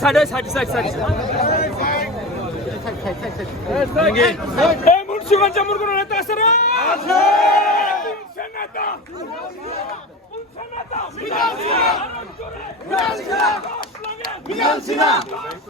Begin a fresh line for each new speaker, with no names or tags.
সাইডে side side এই মুন্সিগঞ্জ জামুর কোন নেতা আছে রে? নেতা। নেতা।
মিজান সিনা